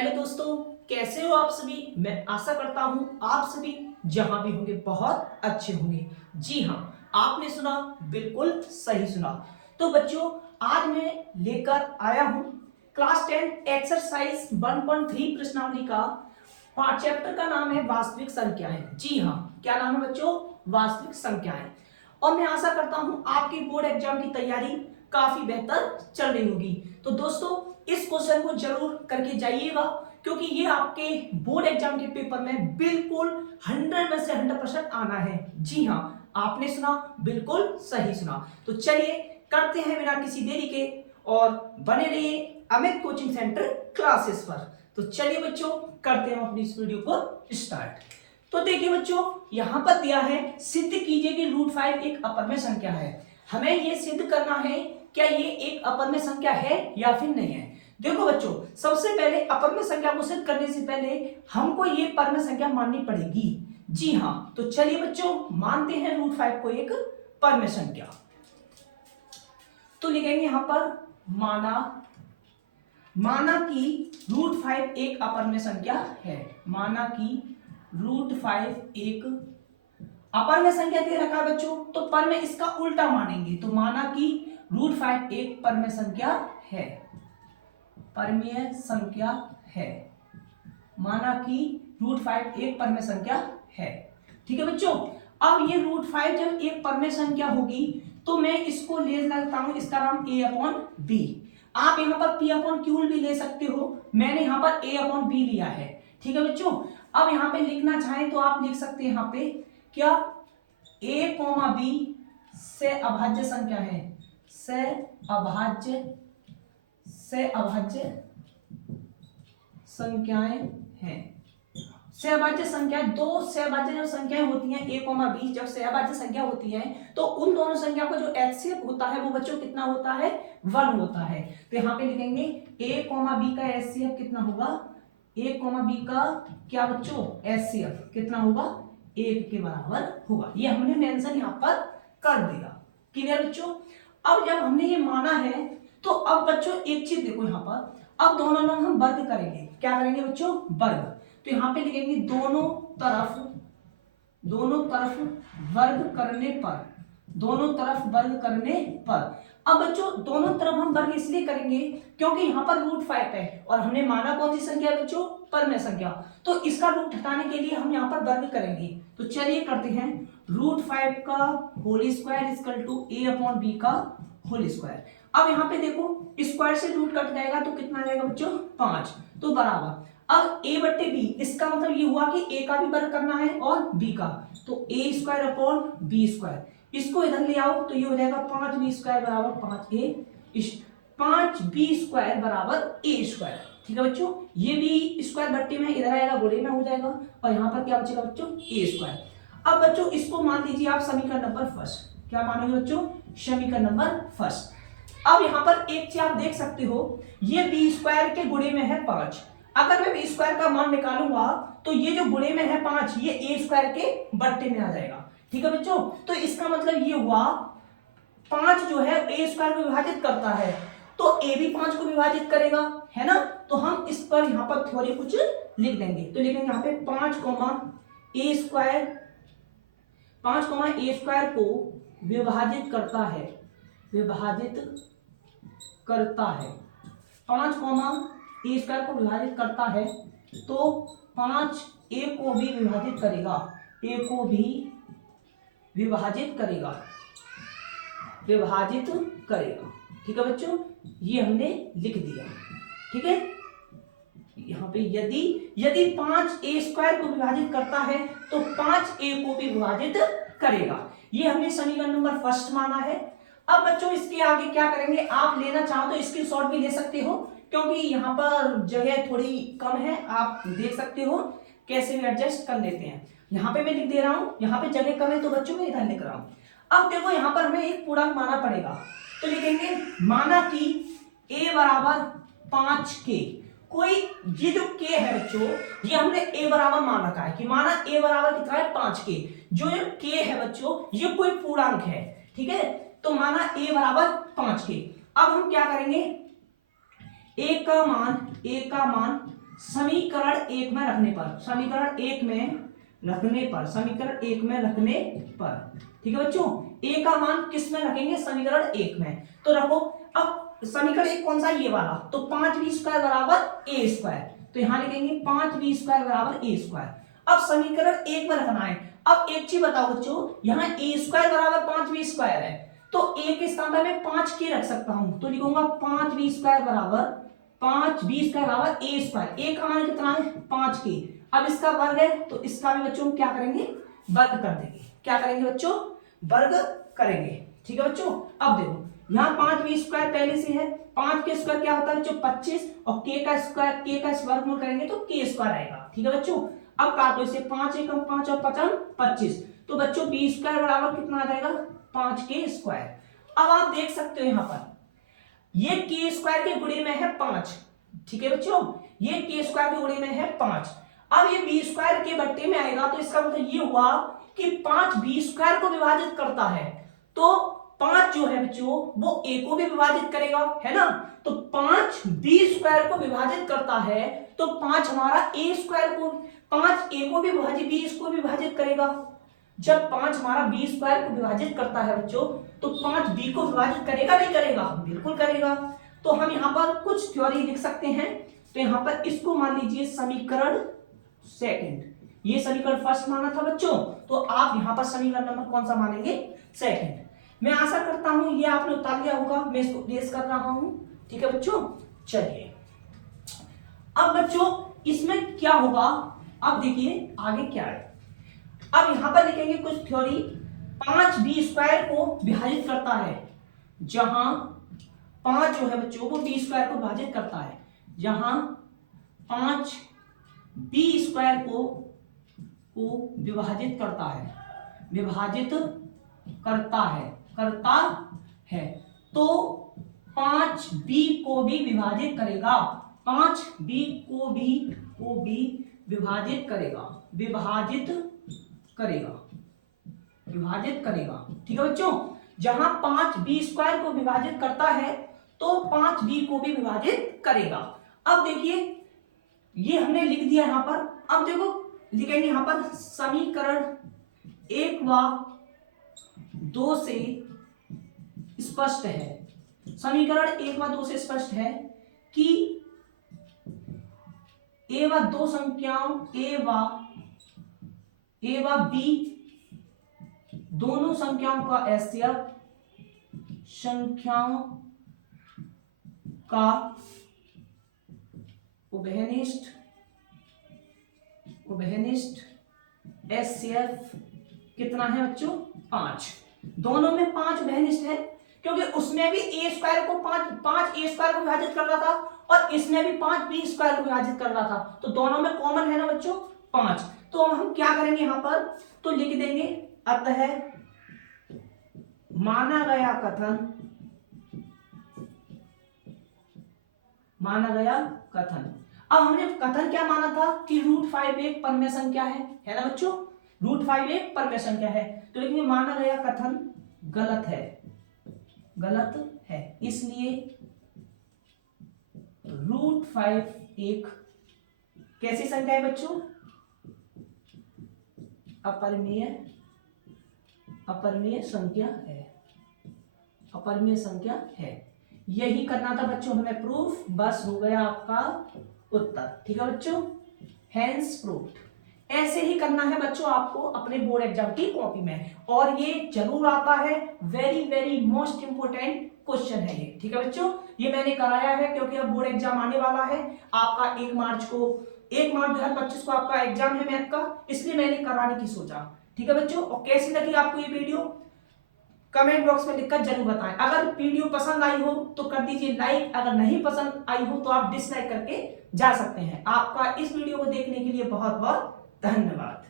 Hello दोस्तों, कैसे हो आप सभी। मैं आशा करता हूं आप सभी जहां भी होंगे बहुत अच्छे होंगे। जी हाँ, आपने सुना, बिल्कुल सही सुना। तो बच्चों, आज मैं लेकर आया हूं क्लास 10 एक्सरसाइज 1.3 प्रश्नावली का पार्ट। चैप्टर का नाम है वास्तविक संख्याएं। जी हाँ, क्या नाम है बच्चों? वास्तविक संख्याएं। और मैं आशा करता हूं आपकी बोर्ड एग्जाम की तैयारी काफी बेहतर चल रही होगी। तो दोस्तों, इस क्वेश्चन को जरूर करके जाइएगा, क्योंकि ये आपके बोर्ड एग्जाम के पेपर में बिल्कुल 100 में से 100% आना है। जी हाँ, आपने सुना, बिल्कुल सही सुना। तो चलिए करते हैं बिना किसी देरी के, और बने रहिए अमित कोचिंग सेंटर क्लासेस पर। तो चलिए बच्चों, करते हैं अपनी इस वीडियो को स्टार्ट। तो देखिए बच्चों, यहां पर दिया है सिद्ध कीजिए कि √5 एक अपरमेय संख्या है। हमें यह सिद्ध करना है क्या ये एक अपरमेय संख्या है या फिर नहीं है। देखो बच्चों, सबसे पहले अपरमेय संख्या को सिद्ध करने से पहले हमको ये परमेय संख्या माननी पड़ेगी। जी हाँ, तो चलिए बच्चों, मानते हैं √5 को एक परमेय संख्या। तो लिखेंगे यहां पर माना कि √5 एक अपरमेय संख्या है। माना कि √5 एक अपरमेय संख्या दे रखा है बच्चों, तो परमेय इसका उल्टा मानेंगे। तो माना कि √5 एक परमेय संख्या है। परमेय संख्या है। माना कि √5 एक परमेय संख्या है। ठीक है बच्चों, अब ये √5 जब एक परमेय संख्या होगी तो मैं इसको ले सकता हूं, इसका नाम a/b। आप यहां पर p/q भी ले सकते हो, मैंने यहां पर a/b लिया है। ठीक है बच्चों, अब यहां पे लिखना चाहें तो आप लिख सकते हैं यहां पे क्या a, b से अभाज्य संख्या है। से अभाज्य संख्याएं हैं। सहभाज्य संख्या, दो सहभाज्य जब संख्याएं होती हैं a, b, जब सहभाज्य संख्या होती है तो उन दोनों संख्या का जो एचसीएफ होता है वो बच्चों कितना होता है? 1 होता है। तो यहाँ पे लिखेंगे a, b का एचसीएफ कितना होगा? a, b का क्या बच्चों? एचसीएफ कितना होगा? 1 के बराबर होगा। ये हमने मेंशन यहाँ पर कर दिया। क्लियर बच्चों? अब जब हमने ये माना है तो अब बच्चों एक चीज देखो यहाँ पर, अब दोनों लोग हम वर्ग करेंगे। क्या करेंगे बच्चों? वर्ग। तो यहां पे लिखेंगे दोनों तरफ वर्ग करने पर। अब बच्चों दोनों तरफ हम वर्ग इसलिए करेंगे क्योंकि यहां पर √5 है और हमने माना कौन सी संख्या है बच्चों? परमेय संख्या। तो इसका रूट हटाने के लिए हम यहां पर वर्ग करेंगे। तो चलिए करते हैं, √5 का whole square equal to a/b का होल स्क्वायर। अब यहाँ पे देखो, स्क्वायर से रूट कट जाएगा तो कितना आएगा बच्चों? 5। तो बराबर, अब a/b, इसका मतलब ये हुआ कि a का भी वर्ग करना है और b का। तो a²/b², इसको इधर ले आओ तो ये हो जाएगा 5b² बराबर 5b² बराबर a²। ठीक है बच्चों, ये भी स्क्वायर बट्टे में इधर आएगा, गोले में हो जाएगा, और यहाँ पर क्या बचेगा बच्चों? a²। अब बच्चों इसको मान लीजिए आप समीकरण नंबर फर्स्ट। क्या मानोगे बच्चों? समीकरण नंबर फर्स्ट। अब यहाँ पर एक चीज आप देख सकते हो, ये b² के गुणे में है 5। अगर मैं b² का मान निकालूंगा तो ये जो गुणे में है 5, ये a² के बट्टे में आ जाएगा। ठीक है बच्चों, तो इसका मतलब ये हुआ 5 जो है a² को विभाजित करता है, तो a भी 5 को विभाजित करेगा, है ना। तो हम इस पर यहाँ पर थ्योरी कुछ लिख देंगे। तो लिखेंगे यहाँ पे 5, a² को विभाजित करता है। 5, a² को विभाजित करता है, तो 5 a को भी विभाजित करेगा। ठीक है बच्चों, ये हमने लिख दिया। ठीक है, यहाँ पे यदि 5 a² को विभाजित करता है तो 5 a को भी विभाजित करेगा। ये हमने समीकरण नंबर फर्स्ट माना है। अब बच्चों इसके आगे क्या करेंगे, आप लेना चाहो तो स्क्रीनशॉट भी ले सकते हो, क्योंकि यहाँ पर जगह थोड़ी कम है, आप देख सकते हो कैसे भी एडजस्ट कर लेते हैं। यहाँ पे मैं लिख दे रहा हूँ, यहाँ पे जगह कम है तो बच्चों मैं इधर लिख रहा हूँ। अब देखो यहाँ पर हमें एक पूर्णांक माना पड़ेगा, तो लिखेंगे माना कि a बराबर 5k। कोई ये जो k है बच्चों, ये हमने a बराबर मान रखा है कि माना a बराबर कितना है? 5k। जो ये k है बच्चों, ये कोई पूर्णांक है। ठीक है, तो माना a बराबर 5k। अब हम क्या करेंगे, a का मान समीकरण एक में रखने पर, समीकरण एक में रखने पर, समीकरण एक में रखने पर, ठीक है बच्चों। ए का मान किस में रखेंगे, समीकरण एक में। तो रखो, अब समीकरण एक कौन सा, ये वाला, तो 5b स्क्वायर बराबर ए स्क्वायर, तो यहां लिखेंगे 5b स्क्वायर बराबर ए स्क्वायर। अब समीकरण एक में रखना है। अब एक चीज बताओ बच्चों, यहाँ ए स्क्वायर बराबर 5b स्क्वायर है, तो ए के स्थान पर मैं 5 के रख सकता हूं, तो लिखूंगा 5b स्क्वायर बराबर 5b स्क्वायर बराबर ए स्क्वायर। ए का मान कितना है, 5 के। अब इसका वर्ग है तो इसका भी बच्चों क्या करेंगे, वर्ग कर देंगे। क्या करेंगे बच्चों, वर्ग करेंगे, ठीक है बच्चों। अब देखो यहाँ 5b स्क्वायर पहले से है, 5 के स्क्वायर क्या होता है बच्चों 25, और के का स्क्वायर, के का वर्गमूल करेंगे तो के स्क्वायर आएगा, ठीक है बच्चों। अब काटो इसे, 5 एकम 5 और 5 25, तो बच्चों b स्क्वायर बराबर कितना आ जाएगा, 5 के स्क्वायर। अब आप देख सकते हो यहाँ पर ये के स्क्वायर के गुणे में है 5, ठीक है बच्चों, ये के स्क्वायर के गुणे में है 5। अब ये बी स्क्वायर के बट्टे में आएगा, तो इसका मतलब ये हुआ कि 5 बी स्क्वायर को विभाजित करता है, तो 5 जो है बच्चों वो ए को भी विभाजित करेगा, है ना। तो 5 बी स्क्वायर को विभाजित करता है, तो 5 हमारा ए स्क्वायर को, 5 ए को भी विभाजित, बी इसको भी विभाजित करेगा। जब 5 हमारा बी स्क्वायर को विभाजित करता है बच्चों, तो 5 बी को विभाजित करेगा, नहीं करेगा, बिल्कुल करेगा। तो हम यहाँ पर कुछ थ्योरी लिख सकते हैं। तो यहाँ पर इसको मान लीजिए समीकरण सेकंड, ये समीकरण फर्स्ट माना था बच्चों, तो आप यहाँ पर समीकरण नंबर कौन सा मानेंगे, सेकंड। मैं आशा करता हूं ये आपने उतार लिया होगा, मैं इसको रेस कर रहा हूं, ठीक है बच्चों। चलिए अब बच्चों इसमें क्या होगा, अब देखिए आगे क्या है। अब यहां पर लिखेंगे कुछ थ्योरी। 5b स्क्वायर को विभाजित करता है, जहां 5 जो है बच्चों वो b स्क्वायर को विभाजित करता है, जहां 5b स्क्वायर को विभाजित करता है, विभाजित करता है, तो 5b को भी विभाजित करेगा, 5b को भी विभाजित करेगा, ठीक है बच्चों। जहां 5b स्क्वायर को विभाजित करता है तो 5b को भी विभाजित करेगा। अब देखिए ये हमने लिख दिया यहां पर। अब देखो लिखेंगे यहां पर समीकरण 1 व 2 से स्पष्ट है, समीकरण 1 व 2 से स्पष्ट है कि ए व दो संख्याओं ए व बी दोनों संख्याओं का एचसीएफ, संख्याओं का उभयनिष्ठ एचसीएफ कितना है बच्चों, 5। दोनों में 5 उभयनिष्ठ है, क्योंकि उसमें भी ए स्क्वायर को 5 ए स्क्वायर को विभाजित कर रहा था, और इसमें भी 5 बी स्क्वायर को विभाजित कर रहा था, तो दोनों में कॉमन है ना बच्चों 5। तो हम क्या करेंगे यहां पर, तो लिख देंगे अतः माना गया कथन। अब हमने कथन क्या माना था कि √5 एक परमेय संख्या है ना बच्चों, √5 एक परमेय संख्या है, तो लेकिन माना गया कथन गलत है, इसलिए √5 एक कैसी संख्या है बच्चों, अपरिमेय संख्या है। यही करना था बच्चों हमें प्रूफ, बस हो गया आपका उत्तर, ठीक है बच्चों, हेंस प्रूफ्ड। ऐसे ही करना है बच्चों आपको अपने बोर्ड एग्जाम की कॉपी में, और ये जरूर आता है, very very most important question है ये, ठीक है बच्चों। ये मैंने कराया है क्योंकि अब बोर्ड एग्जाम आने वाला है आपका 1 मार्च 2025 को आपका एग्जाम है मैथ का, इसलिए मैंने कराने की सोचा, ठीक है बच्चों। और कैसी लगी आपको ये वीडियो कमेंट बॉक्स में लिखकर जरूर बताएं। अगर वीडियो पसंद आई हो तो कर दीजिए लाइक, अगर नहीं पसंद आई हो तो आप डिसलाइक करके जा सकते हैं। आपका इस वीडियो को देखने के लिए बहुत बहुत धन्यवाद।